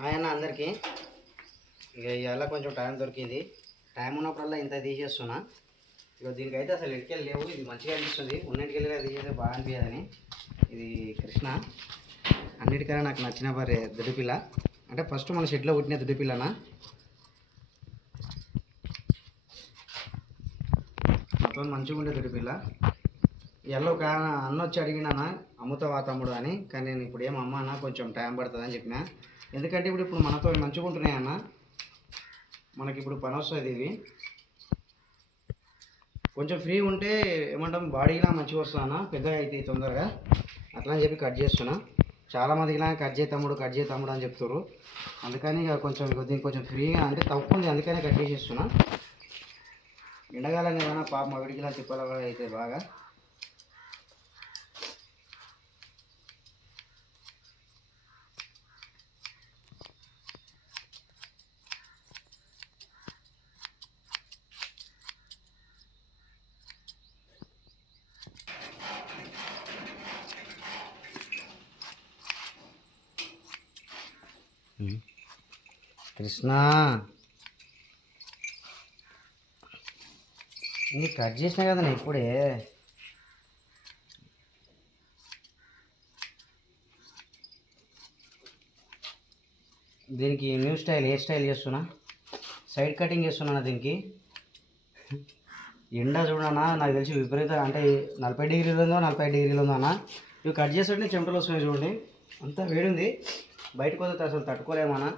ఆయన అందరికీ ఇక ఇవాళ కొంచెం టైం దొరికింది. టైం ఉన్నప్పుడల్లా ఇంత తీసేస్తున్నా. ఇక దీనికైతే అసలు ఎటుకెళ్ళి లేవు. ఇది మంచిగా అనిపిస్తుంది. ఉన్నింటికెళ్ళి తీసేస్తే బాగా అనిపించదని ఇది కృష్ణ. అన్నిటికన్నా నాకు నచ్చిన భార్య దుడిపిల్ల. అంటే ఫస్ట్ మన షెడ్లో పుట్టిన దుడిపిల్లనా? మొత్తం మంచిగా ఉండే దుడిపిల్ల. ఎల్లో ఒక అన్న వచ్చి అడిగినానా? అమ్ముతావా తమ్ముడు అని. కానీ నేను ఇప్పుడు ఏం అమ్మ అన్న కొంచెం టైం పడుతుంది అని చెప్పిన. ఎందుకంటే ఇప్పుడు ఇప్పుడు మనతో మంచిగా ఉంటున్నాయి అన్న. మనకి ఇప్పుడు పని వస్తుంది ఇవి కొంచెం ఫ్రీ ఉంటే ఏమంటాం? బాడీలా మంచిగా వస్తుందన్న పెద్దగా అయితే తొందరగా. అట్లా అని చెప్పి కట్ చేస్తున్నా. చాలామందికి ఇలా కట్ చేయి తమ్ముడు కట్ చేయి తమ్ముడు అని చెప్తారు అందుకని ఇక కొంచెం దీనికి కొంచెం ఫ్రీగా అంటే తక్కువ ఉంది. అందుకనే కట్ చేసేస్తున్నా. ఎండకాలం ఏమైనా పాప మగడికి ఇలా తిప్పాల అయితే బాగా. కృష్ణ. నీ కట్ చేసినా కదా నేను ఇప్పుడే. దీనికి న్యూ స్టైల్ హెయిర్ స్టైల్ చేస్తున్నా? సైడ్ కటింగ్ చేస్తున్నా దీనికి. ఎండ చూడనా నాకు తెలిసి విపరీత అంటే నలభై డిగ్రీలు ఉందో నలభై డిగ్రీలు ఉందో అన్న. ఇవి కట్ చేస్తుంటే చెమటలు వస్తున్నాయి చూడండి. అంతా వేడింది బయటకు వస్తే అసలు తట్టుకోలేమన్నా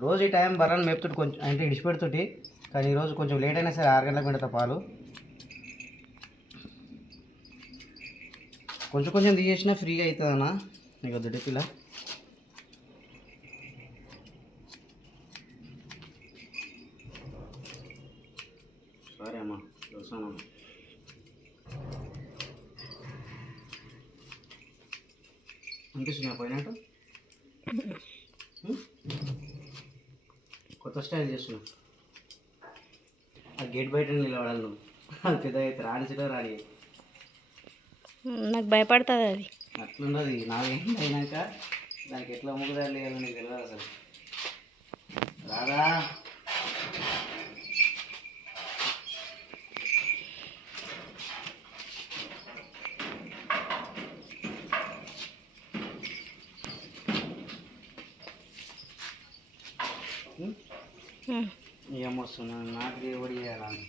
రోజు ఈ టైం బర్రెలు మేపుతుంటే కొంచెం అంటే ఇడిచిపెడుతుంటే కానీ ఈరోజు కొంచెం లేట్ అయినా సరే ఆరు గంటలకు పెడతా పాలు. కొంచెం కొంచెం తీసేసినా ఫ్రీగా అవుతుందన్నా. నీకు దుడ్డిపిల్ల సరే అమ్మా చూసాను అనిపిస్తున్నా పోయినట్టు? కొత్త స్టైల్ చేస్తున్నా. ఆ గేట్ బయట నిలబడాలి నువ్వు. పెద్ద అయితే రాణించడం రాని. నాకు భయపడుతుంది అది. అట్లున్నది. నాకేం అయినాక దానికి ఎట్లా అమ్ముకుదారు లేదో నీకు తెలియదు అసలు. రాదా ఉమ్. ఏమొస్తున్నా నాకు ఎవడు చేయాలని